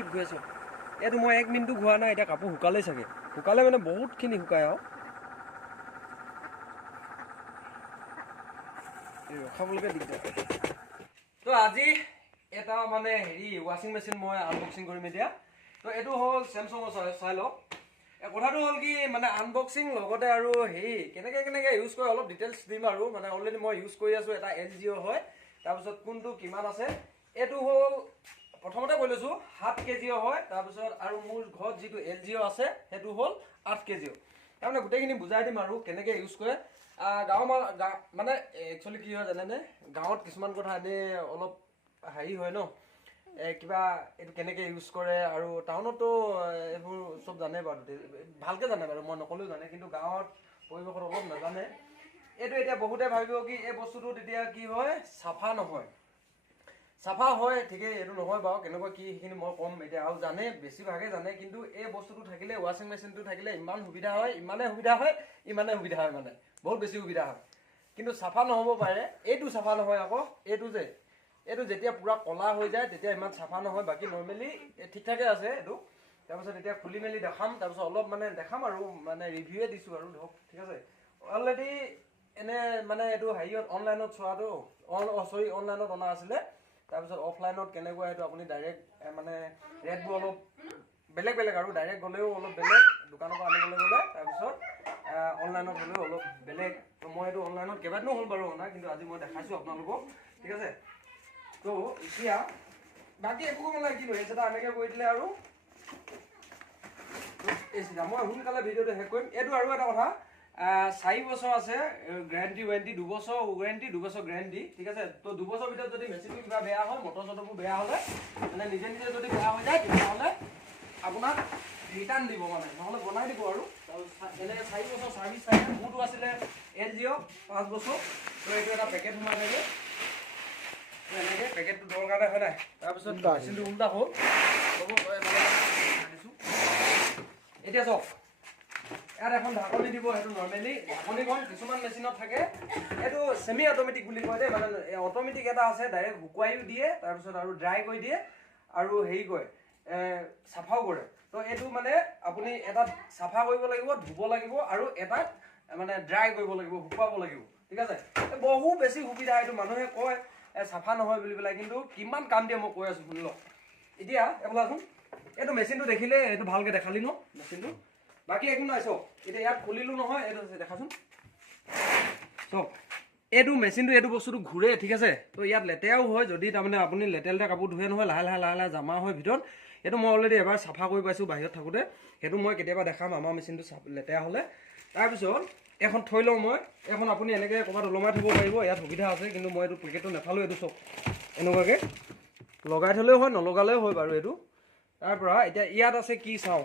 Speed ঘূৰি আছোঁ এইটো মই 1 মিনিটো ঘূৰা নাই এতিয়া কাপোৰ শুকালেই চাগে শুকালে মানে বহুতখিনি শুকায় আৰু ৰখাবলৈকে দিগদাৰ তো আজি এটা মানে হেৰি ৱাশ্বিং মেচিন মই আনবক্সিং কৰিম এতিয়া তো এইটো হ'ল চেমচাঙৰ চাই লওক কথাটো হ'ল কি মানে আনবক্সিং লগতে আৰু হেৰি কেনেকৈ ইউজ কৰে অলপ ডিটেইলছ দিম আৰু মানে অলৰেডি মই ইউজ কৰি আছোঁ এটা LGO হয় তাৰপিছত কোনটো কিমান আছে এইটো হ'ল প্ৰথমতে কৈ লৈছোঁ 7 কেজিও হয় তাৰপিছত আৰু মোৰ ঘৰত যিটো LGO আছে সেইটো হ'ল 8 কেজিও তাৰমানে গোটেইখিনি বুজাই দিম আৰু কেনেকৈ ইউজ কৰে গাঁৱৰ মানে একচুৱেলি কি হয় জানেনে গাঁৱত কিছুমান কথা এনেই অলপ হেৰি হয় ন কিবা এইটো কেনেকৈ ইউজ কৰে আৰু টাউনতো এইবোৰ চব জানে বাৰু ভালকৈ জানে বাৰু মই নক'লেও জানে কিন্তু গাঁৱত পৰিৱেশত অলপ নাজানে এইটো এতিয়া বহুতে ভাবিব কি এই বস্তুটো তেতিয়া কি হয় চাফা নহয় চাফা হয় ঠিকেই এইটো নহয় বাৰু কেনেকুৱা কি সেইখিনি মই ক'ম এতিয়া আৰু জানে বেছিভাগে জানে কিন্তু এই বস্তুটো থাকিলে ৱাশ্বিং মেচিনটো থাকিলে ইমান সুবিধা হয় ইমানে সুবিধা হয় মানে বহুত বেছি সুবিধা হয় কিন্তু চাফা নহ'ব পাৰে এইটো চাফা নহয় আকৌ এইটো যেতিয়া পুৰা কলা হৈ যায় তেতিয়া ইমান চাফা নহয় বাকী নৰ্মেলি ঠিক ঠাকে আছে এইটো তাৰপিছত এতিয়া খুলি মেলি দেখাম তাৰপিছত অলপ মানে দেখাম আৰু মানে ৰিভিউৱে দিছোঁ আৰু ধৰক ঠিক আছে অলৰেডি এনে মানে এইটো হেৰিয়ত অনলাইনত চোৱাটো অনলাইনত অনা আছিলে তাৰপিছত অফলাইনত কেনেকুৱা এইটো আপুনি ডাইৰেক্ট মানে ৰেটবোৰ অলপ বেলেগ আৰু ডাইৰেক্ট গ'লেও অলপ বেলেগ দোকানৰ পৰা আনিবলৈ গ'লে তাৰপিছত অনলাইনত হ'লেও অলপ বেলেগ মই এইটো অনলাইনত কেইবাদিনো হ'ল বাৰু অনা কিন্তু আজি মই দেখাইছোঁ আপোনালোকক ঠিক আছে তো এতিয়া বাকী একো ক'ব নালাগে কিনো এটা এনেকৈ কৰি দিলে আৰু এই চিধা মই সোনকালে ভিডিঅ'টো শেষ কৰিম এইটো আৰু এটা কথা 4 বছৰ আছে গ্যাৰাণ্টি ৱাৰেণ্টি 2 বছৰ ৱাৰেণ্টি 2 বছৰ গ্যাৰাণ্টি ঠিক আছে তো 2 বছৰ ভিতৰত যদি মেচিনটো কিবা বেয়া হয় মটৰ চটৰবোৰ বেয়া হ'লে মানে নিজে যদি বেয়া হৈ যায় তেতিয়াহ'লে আপোনাক ৰিটাৰ্ণ দিব মানে নহ'লে বনাই দিব আৰু এনেকৈ 4 বছৰ ছাৰ্ভিচ থাকে মোৰতো আছিলে LGO 5 বছৰ তো এইটো এটা পেকেট সোমাই থাকে এনেকৈ পেকেটটো দৰ কাৰণে হয় নাই তাৰপিছত মেচিনটো উল্টা হ'ল এতিয়া চাওক ইয়াত এখন ঢাকনি দিব সেইটো নৰ্মেলি ঢাকনিখন কিছুমান মেচিনত থাকে এইটো সেমি অট'মেটিক বুলি কয় দেই মানে অট'মেটিক এটা আছে ডাইৰেক্ট শুকুৱাইও দিয়ে তাৰপিছত আৰু ড্ৰাই কৰি দিয়ে আৰু হেৰি কৰে চাফাও কৰে তো এইটো মানে আপুনি এটাত চাফা কৰিব লাগিব ধুব লাগিব আৰু এটাত মানে ড্ৰাই কৰিব লাগিব শুকুৱাব লাগিব ঠিক আছে বহু বেছি সুবিধা এইটো মানুহে কয় চাফা নহয় বুলি পেলাই কিন্তু কিমান কাম দিয়ে মই কৈ আছোঁ শুনি লওক এতিয়া এইবোলাচোন এইটো মেচিনটো দেখিলে এইটো ভালকৈ দেখালি ন মেচিনটো বাকী একো নাই চাওক এতিয়া ইয়াত খুলিলোঁ নহয় এইটো দেখাচোন চাওক এইটো মেচিনটো এইটো বস্তুটো ঘূৰে ঠিক আছে তো ইয়াত লেতেৰাও হয় যদি তাৰমানে আপুনি লেতেৰা কাপোৰ ধুৱে নহয় লাহে লাহে জমা হয় ভিতৰত এইটো মই অলৰেডি এবাৰ চাফা কৰি পাইছোঁ বাহিৰত থাকোঁতে সেইটো মই কেতিয়াবা দেখাম আমাৰ মেচিনটো লেতেৰা হ'লে তাৰপিছত এখন থৈ লওঁ মই এখন আপুনি এনেকৈ ক'ৰবাত ওলমাই থ'ব পাৰিব ইয়াত সুবিধা আছে কিন্তু মই এইটো পেকেটটো নেফালোঁ এইটো চাওক এনেকুৱাকৈ লগাই থ'লেও হয় নলগালেও হয় বাৰু এইটো তাৰপৰা এতিয়া ইয়াত আছে কি চাওঁ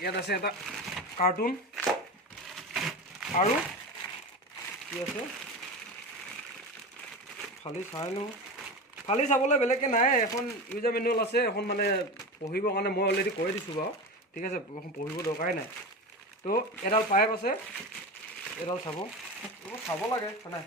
ইয়াত আছে এটা কাৰ্টুন আৰু কি আছে খালি চাবলৈ বেলেগকৈ নাই এখন ইউজাৰ মেনুৱেল আছে এখন মানে পঢ়িবৰ কাৰণে মই অলৰেডি কৈ দিছোঁ বাৰু ঠিক আছে এখন পঢ়িব দৰকাৰেই নাই তো এডাল পাইপ আছে এডাল চাব লাগে নাই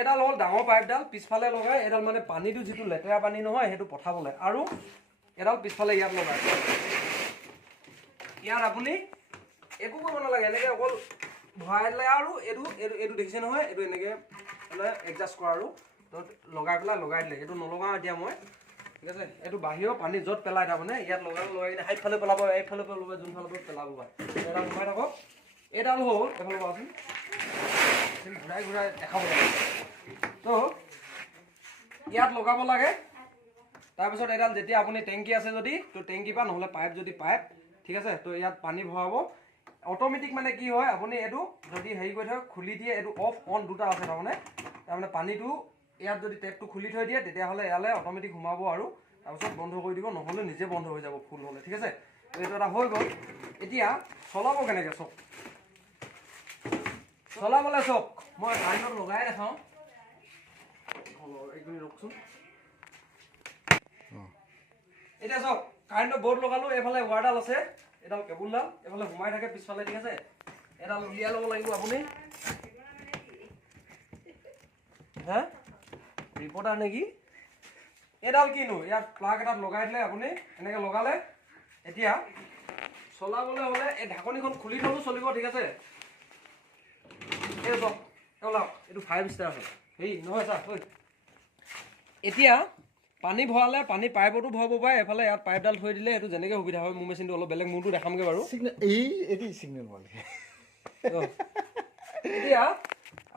এডাল হ'ল ডাঙৰ পাইপডাল পিছফালে লগাই এডাল মানে পানীটো যিটো লেতেৰা পানী নহয় সেইটো পঠাবলৈ আৰু এডাল পিছফালে ইয়াত লগাই ইয়াত আপুনি একো কৰিব নালাগে এনেকৈ অকল ভৰাই দিলে আৰু এইটো দেখিছে নহয় এইটো এনেকৈ মানে এডজাষ্ট কৰা আৰু লগাই দিলে এইটো নলগাওঁ এতিয়া মই ঠিক আছে এইটো বাহিৰৰ পানী য'ত পেলাই তাৰমানে ইয়াত লগাই কিনে হাইফালে পেলাব এইফালে পেলাব যোনফালে পেলাব পাৰে এডাল সোমাই থাকক এইডাল হ'ল এইফালে পাওঁচোন ঘূৰাই দেখাব লাগে তো ইয়াত লগাব লাগে তাৰপিছত এডাল যেতিয়া আপুনি টেংকি আছে যদি তো টেংকি পৰা নহ'লে পাইপ যদি পাইপ ঠিক আছে তো ইয়াত পানী ভৰাব অট'মেটিক মানে কি হয় আপুনি এইটো যদি হেৰি কৰি থয় খুলি দিয়ে এইটো অফ অন দুটা আছে তাৰমানে পানীটো ইয়াত যদি টেপটো খুলি থৈ দিয়ে তেতিয়াহ'লে ইয়ালৈ অট'মেটিক সোমাব আৰু তাৰপিছত বন্ধ কৰি দিব নহ'লে নিজে বন্ধ হৈ যাব ফুল হ'লে ঠিক আছে তো এইটো এটা হৈ গ'ল এতিয়া চলাব কেনেকৈ চাওক চলাবলৈ চাওক মই কাৰেণ্টত লগাই দেখাওঁ এক মিনিট ৰখচোন এতিয়া চাওক কাৰেণ্টৰ বৰ্ড লগালোঁ এইফালে ৱাৰডাল আছে এডাল কেবুলডাল এইফালে সোমাই থাকে পিছফালে ঠিক আছে এডাল উলিয়াই ল'ব লাগিব আপুনি হা ৰিপৰ্টাৰ নেকি এডাল কিনো ইয়াত প্লাগ এটাত লগাই দিলে আপুনি এনেকৈ লগালে এতিয়া চলাবলৈ হ'লে এই ঢাকনিখন খুলি থ'লেও চলিব ঠিক আছে এই চাওক ওলাওক এইটো 5 ষ্টাৰ হয় হেৰি নহয় ছাৰ হয় এতিয়া পানী ভৰালে পানী পাইপতো ভৰাব পাৰে এফালে ইয়াত পাইপডাল থৈ দিলে এইটো যেনেকৈ সুবিধা হয় মোৰ মেচিনটো অলপ বেলেগ মোৰটো দেখামগৈ বাৰু এতিয়া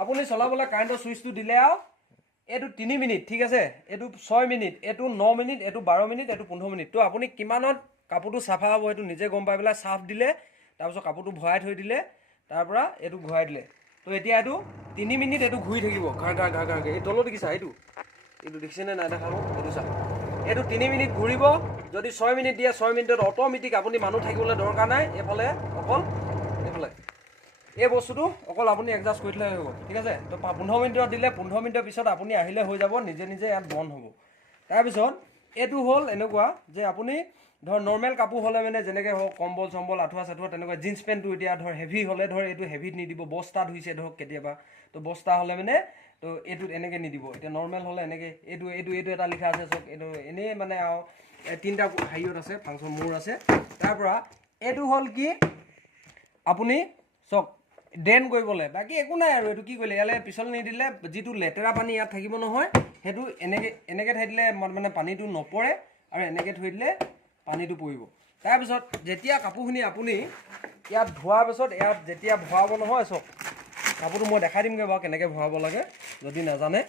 আপুনি চলাবলৈ কাৰেণ্টৰ ছুইচটো দিলে আৰু এইটো 3 মিনিট ঠিক আছে এইটো 6 মিনিট এইটো 9 মিনিট এইটো 12 মিনিট এইটো 15 মিনিট তো আপুনি কিমানত কাপোৰটো চাফা হ'ব এইটো নিজে গম পাই পেলাই চাফ দিলে তাৰপিছত কাপোৰটো ভৰাই থৈ দিলে তাৰপৰা এইটো ঘূৰাই দিলে তো এতিয়া এইটো 3 মিনিট এইটো ঘূৰি থাকিব ঘাঁ ঘাঁ ঘাঁ ঘাঁকৈ এই তলত দেখিছা এইটো দেখিছেনে নাই দেখাব এইটো চা এইটো 3 মিনিট ঘূৰিব যদি 6 মিনিট দিয়ে 6 মিনিটত অট'মেটিক আপুনি মানুহ থাকিবলৈ দৰকাৰ নাই এইফালে অকল এইফালে এই বস্তুটো অকল আপুনি এডজাষ্ট কৰি দিলে হৈ গ'ল ঠিক আছে তো 15 মিনিটত দিলে 15 মিনিটৰ পিছত আপুনি আহিলে হৈ যাব নিজে নিজে ইয়াত বন্ধ হ'ব তাৰপিছত এইটো হ'ল এনেকুৱা যে আপুনি ধৰ নৰ্মেল কাপোৰ হ'লে মানে যেনেকৈ হওক কম্বল চম্বল আঁঠুৱা চাঠুৱা তেনেকুৱা জিন্স পেণ্টটো এতিয়া ধৰ হেভি হ'লে ধৰ এইটো হেভিত নিদিব বস্তা ধুইছে ধৰক কেতিয়াবা তো বস্তা হ'লে মানে তো এইটোত এনেকৈ নিদিব এতিয়া নৰ্মেল হ'লে এনেকৈ এইটো এটা লিখা আছে চাওক এইটো এনেই মানে আৰু 3টা হেৰিয়ত আছে ফাংচন মূৰ আছে তাৰপৰা এইটো হ'ল কি আপুনি চাওক ড্ৰেইন কৰিবলৈ বাকী একো নাই আৰু এইটো কি কৰিলে ইয়ালৈ পিছল নিদিলে যিটো লেতেৰা পানী ইয়াত থাকিব নহয় সেইটো এনেকৈ থৈ দিলে মানে পানীটো নপৰে আৰু এনেকৈ থৈ দিলে পানীটো পৰিব তাৰপিছত যেতিয়া কাপোৰখিনি আপুনি ইয়াত ধোৱাৰ পিছত ইয়াত যেতিয়া ভৰাব নহয় চাওক কাপোৰটো মই দেখাই দিমগৈ বাৰু কেনেকৈ ভৰাব লাগে যদি নাজানে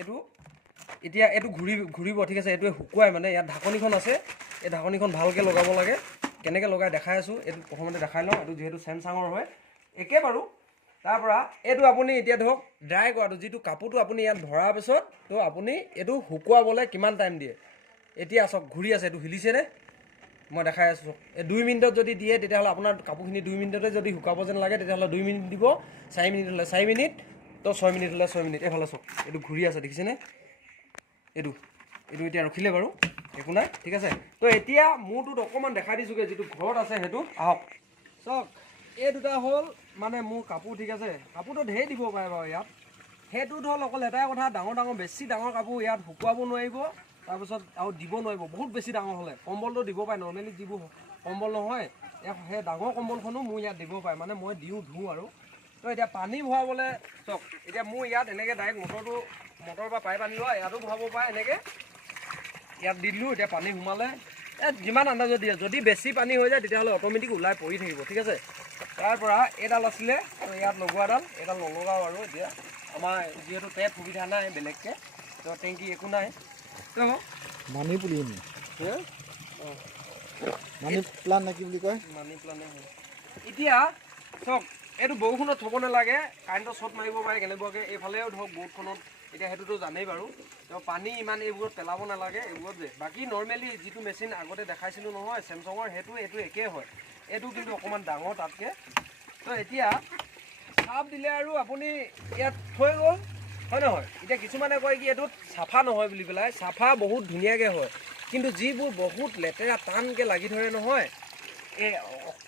এইটো এতিয়া এইটো ঘূৰিব ঠিক আছে এইটোৱে শুকুৱাই মানে ইয়াত ঢাকনিখন আছে এই ঢাকনিখন ভালকৈ লগাব লাগে কেনেকৈ লগাই দেখাই আছোঁ এইটো প্ৰথমতে দেখাই লওঁ এইটো যিহেতু চেমচাঙৰ হয় একে বাৰু তাৰপৰা এইটো আপুনি এতিয়া ধৰক ড্ৰাই কৰাটো যিটো কাপোৰটো আপুনি ইয়াত ভৰাৰ পিছত তো আপুনি এইটো শুকুৱাবলৈ কিমান টাইম দিয়ে এতিয়া চাওক ঘূৰি আছে এইটো হিলিছেনে মই দেখাই আছোঁ এই 2 মিনিটত যদি দিয়ে তেতিয়াহ'লে আপোনাৰ কাপোৰখিনি 2 মিনিটতে যদি শুকাব যেন লাগে তেতিয়াহ'লে 2 মিনিট দিব 4 মিনিট হ'লে 4 মিনিট তো 6 মিনিট হ'লে 6 মিনিট এইফালে চাওক এইটো ঘূৰি আছে দেখিছেনে এইটো এতিয়া ৰখিলে বাৰু একো নাই ঠিক আছে তো এতিয়া মোৰটোত অকণমান দেখাই দিছোঁগৈ যিটো ঘৰত আছে সেইটো আহক চাওক এই দুটা হ'ল মানে মোৰ কাপোৰ ঠিক আছে কাপোৰটো ঢেৰ দিব পাৰে বাৰু ইয়াত সেইটোত হ'ল অকল এটাই কথা ডাঙৰ বেছি ডাঙৰ কাপোৰ ইয়াত শুকুৱাব নোৱাৰিব তাৰপিছত আৰু দিব নোৱাৰিব বহুত বেছি ডাঙৰ হ'লে কম্বলটো দিব পাৰে নৰ্মেলি যিবোৰ কম্বল নহয় সেই ডাঙৰ কম্বলখনো মোৰ ইয়াত দিব পাৰে মানে মই ধুওঁ আৰু তো এতিয়া পানী ভৰাবলৈ চাওক এতিয়া মোৰ ইয়াত এনেকৈ ডাইৰেক্ট মটৰৰ পৰা পাইপ আনি লোৱা ইয়াতো ভৰাব পাৰে এনেকৈ ইয়াত দি দিলোঁ এতিয়া পানী সোমালে যিমান আন্দাজত দিয়ে যদি বেছি পানী হৈ যায় তেতিয়াহ'লে অট'মেটিক ওলাই পৰি থাকিব ঠিক আছে তাৰপৰা এইডাল আছিলে ইয়াত লগোৱাডাল এইডাল নলগাওঁ আৰু এতিয়া আমাৰ যিহেতু টেপ সুবিধা নাই বেলেগকৈ তো টেংকি একো নাই তো মানি প্লান মানি প্লান নে কি বুলি কয় মানি প্লানে হয় এতিয়া চাওক এইটো বৰষুণত থ'ব নালাগে কাৰেণ্টৰ শ্বৰ্ট মাৰিব পাৰে কেনেকুৱাকৈ এইফালেও ধৰক বৰ্ডখনত এতিয়া সেইটোতো জানেই বাৰু তো পানী ইমান এইবোৰত পেলাব নালাগে এইবোৰত যে বাকী নৰ্মেলি যিটো মেচিন আগতে দেখাইছিলোঁ নহয় চেমচাঙৰ এইটো একেই হয় এইটো কিন্তু অকণমান ডাঙৰ তাতকৈ তো এতিয়া চাপ দিলে আৰু আপুনি ইয়াত থৈ গ'ল হয় নহয় এতিয়া কিছুমানে কয় কি এইটোত চাফা নহয় বুলি পেলাই চাফা বহুত ধুনীয়াকৈ হয় কিন্তু যিবোৰ বহুত লেতেৰা টানকৈ লাগি ধৰে নহয় এই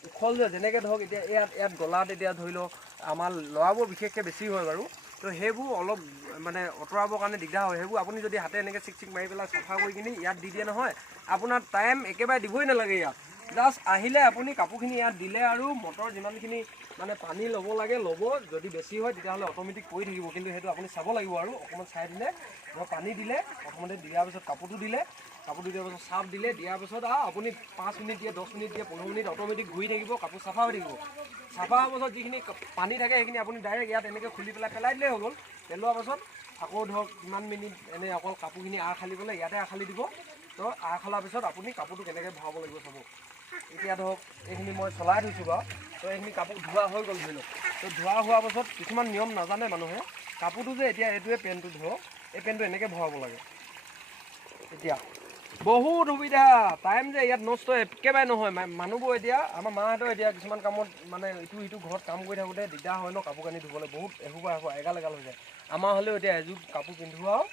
উখল যে যেনেকৈ ধৰক এতিয়া ইয়াত গলাত এতিয়া ধৰি লওক আমাৰ ল'ৰাবোৰ বিশেষকৈ বেছি হয় বাৰু তো সেইবোৰ অলপ মানে আঁতৰাবৰ কাৰণে দিগদাৰ হয় সেইবোৰ আপুনি যদি হাতে এনেকৈ চিক মাৰি পেলাই চাফা কৰি কিনি ইয়াত দি দিয়ে নহয় আপোনাৰ টাইম একেবাৰে দিবই নালাগে ইয়াত জাষ্ট আহিলে আপুনি কাপোৰখিনি ইয়াত দিলে আৰু মটৰ যিমানখিনি মানে পানী ল'ব লাগে ল'ব যদি বেছি হয় তেতিয়াহ'লে অট'মেটিক পৰি থাকিব কিন্তু সেইটো আপুনি চাব লাগিব আৰু অকণমান চাই দিলে ধৰক পানী দিলে প্ৰথমতে দিয়াৰ পিছত কাপোৰটো দিয়াৰ পিছত চাফ দিলে দিয়াৰ পিছত আপুনি 5 মিনিট দিয়ে 10 মিনিট দিয়ে 15 মিনিট অট'মেটিক ঘূৰি থাকিব কাপোৰ চাফা হৈ থাকিব চাফা হোৱাৰ পাছত যিখিনি পানী থাকে সেইখিনি আপুনি ডাইৰেক্ট ইয়াত এনেকৈ খুলি পেলাই দিলেই হৈ গ'ল পেলোৱাৰ পাছত আকৌ ধৰক কিমান মিনিট এনেই অকল কাপোৰখিনি খালিবলৈ ইয়াতে খালি দিব তো খলাৰ পিছত আপুনি কাপোৰটো কেনেকৈ ভৰাব লাগিব চাব এতিয়া ধৰক এইখিনি মই চলাই থৈছোঁ বাৰু তো এইখিনি কাপোৰ ধোৱা হৈ গ'ল ধৰি লওক তো ধোৱা হোৱাৰ পাছত কিছুমান নিয়ম নাজানে মানুহে কাপোৰটো যে এতিয়া এইটোৱে পেণ্টটো ধৰক এই পেণ্টটো এনেকৈ ভৰাব লাগে এতিয়া বহুত সুবিধা টাইম যে ইয়াত নষ্ট একেবাৰে নহয় মানুহবোৰ এতিয়া আমাৰ মাহঁতৰ এতিয়া কিছুমান কামত মানে ইটো ঘৰত কাম কৰি থাকোঁতে দিগদাৰ হয় ন কাপোৰ কানি ধুবলৈ বহুত এসোপা এগাল হৈ যায় আমাৰ হ'লেও এতিয়া এযোৰ কাপোৰ পিন্ধো আৰু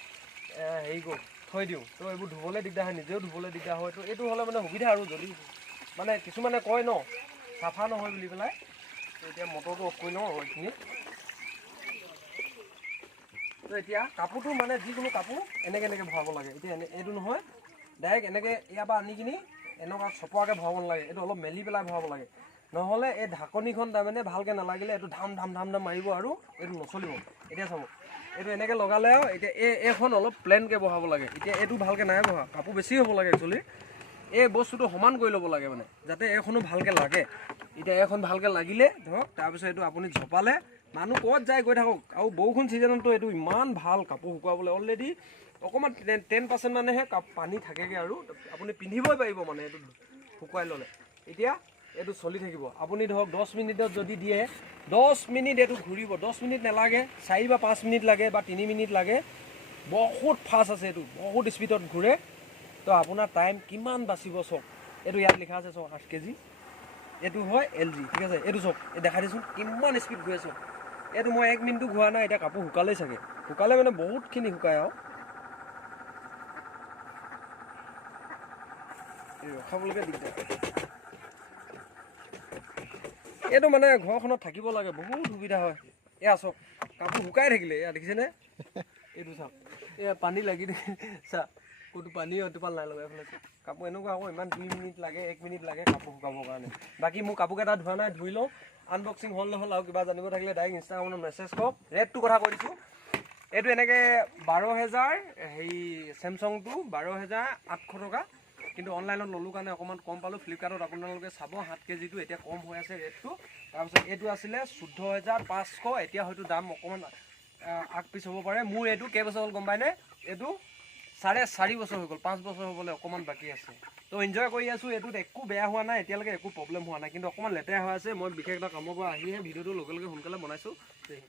হেৰি কৰোঁ থৈ দিওঁ তো এইবোৰ ধুবলৈ দিগদাৰ হয় নিজেও ধুবলৈ দিগদাৰ হয় তো এইটো হ'লে মানে সুবিধা আৰু যদি মানে কিছুমানে কয় ন চাফা নহয় বুলি পেলাই তো এতিয়া মটৰটো অফ কৰি লওঁ এইখিনি তো এতিয়া কাপোৰটো মানে যিকোনো কাপোৰ এনেকৈ ভৰাব লাগে। এতিয়া এইটো নহয় ডাইৰেক্ট এনেকৈ ইয়াৰ পৰা আনি কিনি এনেকুৱা চপৰাকৈ ভৰাব নালাগে, এইটো অলপ মেলি পেলাই ভৰাব লাগে। নহ'লে এই ঢাকনিখন তাৰমানে ভালকৈ নালাগিলে এইটো ধাম মাৰিব আৰু এইটো নচলিব। এতিয়া চাব, এইটো এনেকৈ লগালে আৰু এতিয়া এইখন অলপ প্লেনকৈ বহাব লাগে। এতিয়া এইটো ভালকৈ নাই বহা, কাপোৰ বেছি হ'ব লাগে একচুৱেলি। এই বস্তুটো সমান কৰি ল'ব লাগে মানে, যাতে এইখনো ভালকৈ লাগে। এতিয়া এইখন ভালকৈ লাগিলে ধৰক, তাৰপিছত এইটো আপুনি জপালে মানুহ ক'ত যায় গৈ থাকক। আৰু বৰষুণ ছিজনতো এইটো ইমান ভাল কাপোৰ শুকুৱাবলৈ। অলৰেডি অকণমান 10% মানেহে পানী থাকেগৈ আৰু আপুনি পিন্ধিবই পাৰিব মানে এইটো শুকুৱাই ল'লে। এতিয়া এইটো চলি থাকিব। আপুনি ধৰক 10 মিনিটত যদি দিয়ে 10 মিনিট এইটো ঘূৰিব। 10 মিনিট নালাগে, 4 বা 5 মিনিট লাগে বা 3 মিনিট লাগে। বহুত ফাষ্ট আছে এইটো, বহুত স্পীডত ঘূৰে। তো আপোনাৰ টাইম কিমান বাচিব চাওক। এইটো ইয়াত লিখা আছে চাওক 8 কেজি। এইটো হয় LG, ঠিক আছে। এইটো চাওক, এই দেখাই দিছোঁ কিমান স্পীড ঘূৰে চাওক। এইটো মই 1 মিনিটো ঘূৰা নাই, এতিয়া কাপোৰ শুকালেই চাগে। শুকালে মানে বহুতখিনি শুকায় আৰু ৰখাবলৈকে দিগদাৰ। এইটো মানে ঘৰখনত থাকিব লাগে, বহুত সুবিধা হয়। এয়া চাওক কাপোৰ শুকাই থাকিলে, এয়া দেখিছেনে? এইটো চাওক, এয়া পানী লাগি চাওক ক'তো পানী অটোপাল নাই লগা। এইফালে চাওক কাপোৰ এনেকুৱা আকৌ ইমান 2 মিনিট লাগে, 1 মিনিট লাগে কাপোৰ শুকাবৰ কাৰণে। বাকী মোৰ কাপোৰকেইটা ধোৱা নাই, ধুই লওঁ। আনবক্সিং হ'ল নহ'ল আৰু কিবা জানিব থাকিলে ডাইৰেক্ট ইনষ্টাগ্ৰামত মেছেজ কৰক। ৰেটটো কথা কৈ দিছোঁ, এইটো এনেকৈ 12,000 হেৰি চেমচাংটো 12,800 টকা। কিন্তু অনলাইনত ল'লোঁ কাৰণে অকণমান কম পালোঁ। ফ্লিপকাৰ্টত আপোনালোকে চাব 7 কেজিটো এতিয়া কম হৈ আছে ৰেটটো। তাৰপিছত এইটো আছিলে 14,500, এতিয়া হয়তো দাম অকণমান আগ পিছ হ'ব পাৰে। মোৰ এইটো কেইবছৰ হ'ল গম পায়নে? এইটো 4.5 বছৰ হৈ গ'ল, 5 বছৰ হ'বলৈ অকণমান বাকী আছে। তো এনজয় কৰি আছোঁ। এইটোত একো বেয়া হোৱা নাই এতিয়ালৈকে, একো প্ৰব্লেম হোৱা নাই। কিন্তু অকণমান লেতেৰা হৈ আছে। মই বিশেষ এটা কামৰ পৰা আহিহে ভিডিঅ'টো লগে সোনকালে বনাইছোঁ।